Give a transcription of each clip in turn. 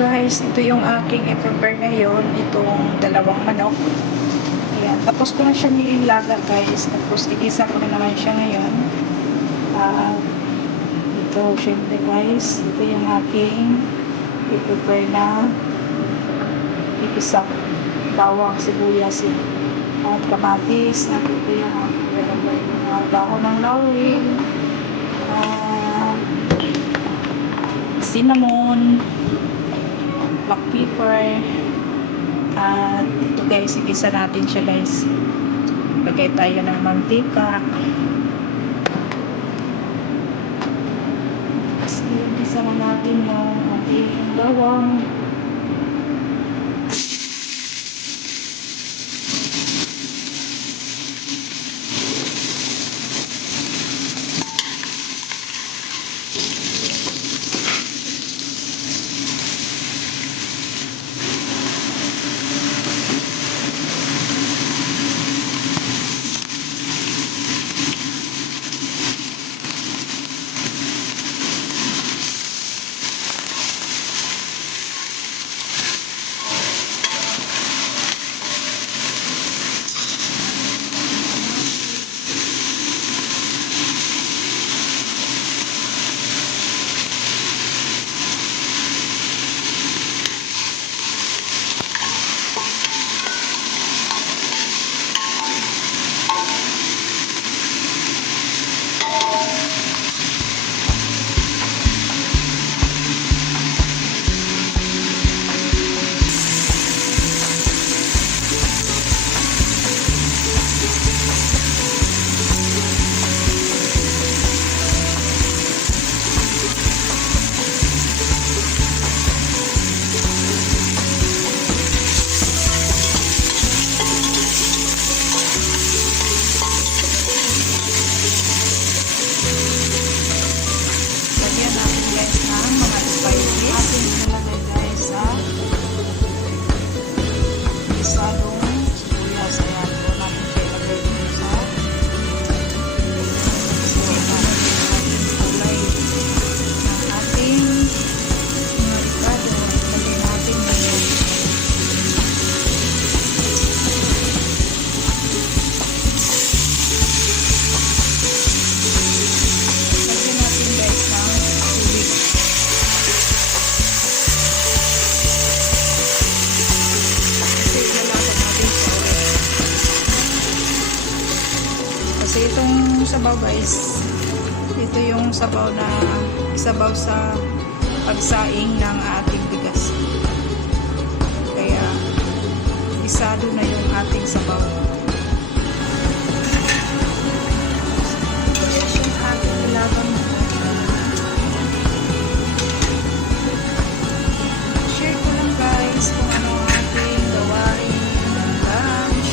Guys, ito yung aking i-prepare ngayon, itong dalawang manok. Ayan, tapos ko na siya nilaga guys, tapos igisa ko na naman siya ngayon. Ito, syempre guys, ito yung aking i-prepare na igisa, bawang, sibuyas, at kamatis, at ito yung aking mga dahon ng laurel, cinnamon, black pepper, at ito guys, igisa natin siya guys. Lagay tayo ng mantika, kasi igisa na natin yung ating bawang. Kasi itong sabaw guys, ito yung sabaw na isabaw sa pagsaing ng ating bigas. Kaya isado na yung ating sabaw. Yung ating nilagang share ko lang guys kung ano ang ating gawain ng lunch.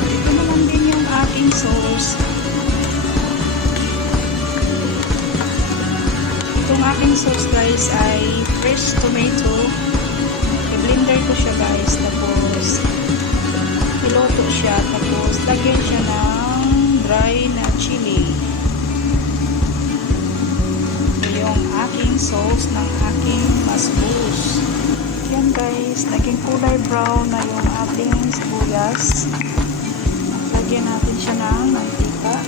Ito naman din yung ating sauce. Itong aking sauce guys ay fresh tomato. I-blender ko siya guys, tapos iloto siya, tapos lagyan siya ng dry na chili. Ito yung aking sauce ng aking masbus. Yan guys, naging kulay brown na yung ating sibuyas. Lagyan natin siya ng mantika.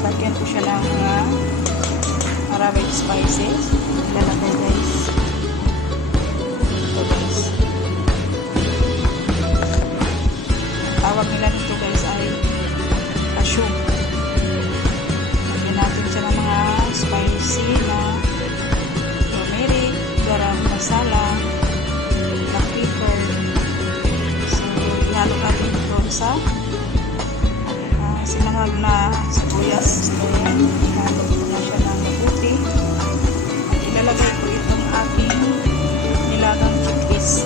Lagyan ko siya ng mga Arabic spices. Lalagay guys. Ito guys. Tawag nila nito guys ay cashew. Lagyan natin siya ng mga spicy na turmeric, garam masala, black pepper. So, ihalo natin ito sa sinangag na sibuyas. Then, ihalo ko na siya ng mabuti. At ilalagay ko itong aking nilagang chickpeas.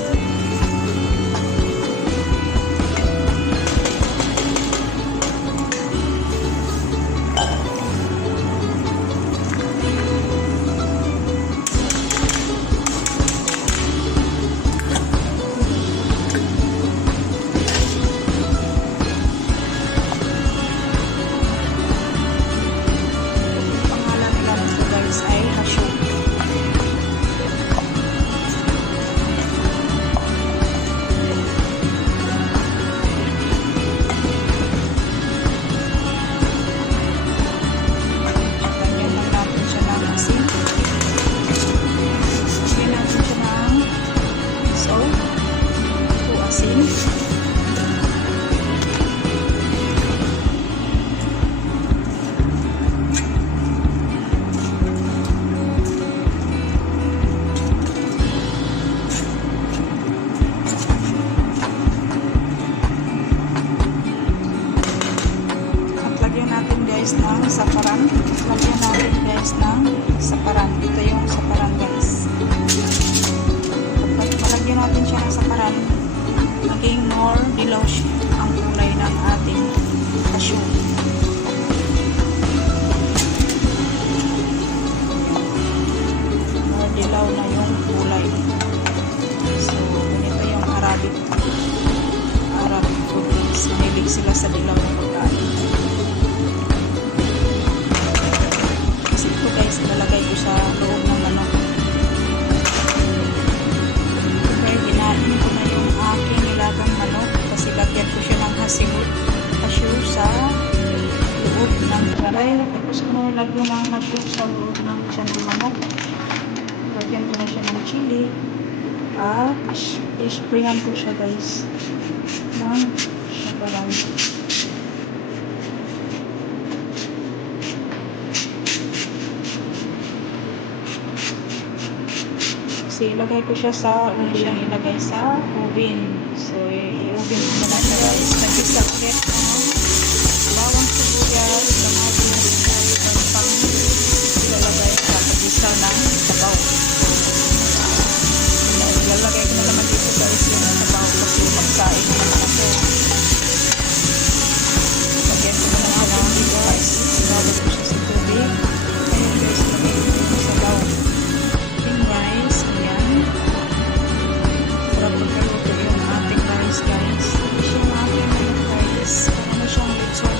dilaw na yung kulay. So, ganito yung Arabic food. Sinilig sila sa dilaw na pagkain. Kasi ito guys, ilalagay ko sa loob ng manok. Okay, hinahin ko na yung aking nilagang manok kasi lagyan ko siya ng hasyu sa loob ng karay. Tapos ko na lagyan ng hasyu sa loob ng manok. Lagyan ko na siya ng chili. At i-sprayan ko siya guys ng shabaran. Kasi ilagay ko siya ilagay sa oven. So i-oven ko na siya guys. Nag-isa ulit ang bawang sibuyas, kamatis, at pang ilalagay sa pag-isa ng sabaw. Ilalagay ko na naman dito guys yung sabaw kasi magsaing naman ako. Lagyan ko na naman ng guys. Ilalagay ko siya sa tubig. Ayun guys, lagay ko yung sabaw. Yung rice, ayan. Para pagkaluto yung ating rice guys. Hindi siya ating rice. Para na siyang lechon.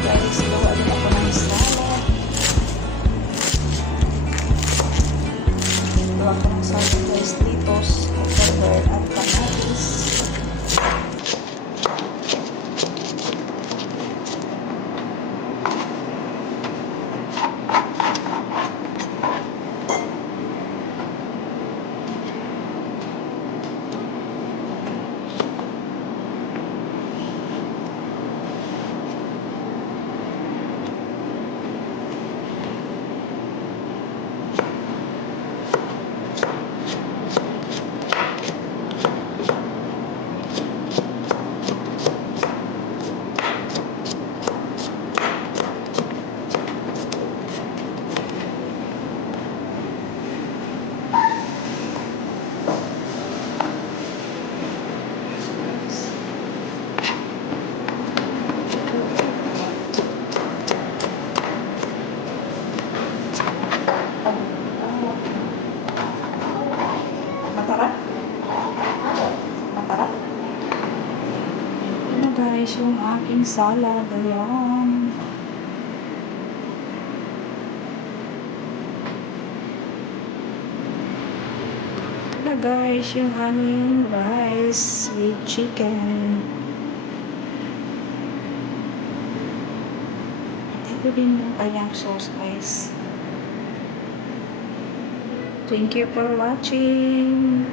Guys, gawa din ako ng salad. Gawa ko ng salad guys, litos, cucumber, at kamatis. Guys, yung aking salad, ayan. Ito guys, yung aming rice with chicken. Ito din yung kanyang sauce guys. Thank you for watching.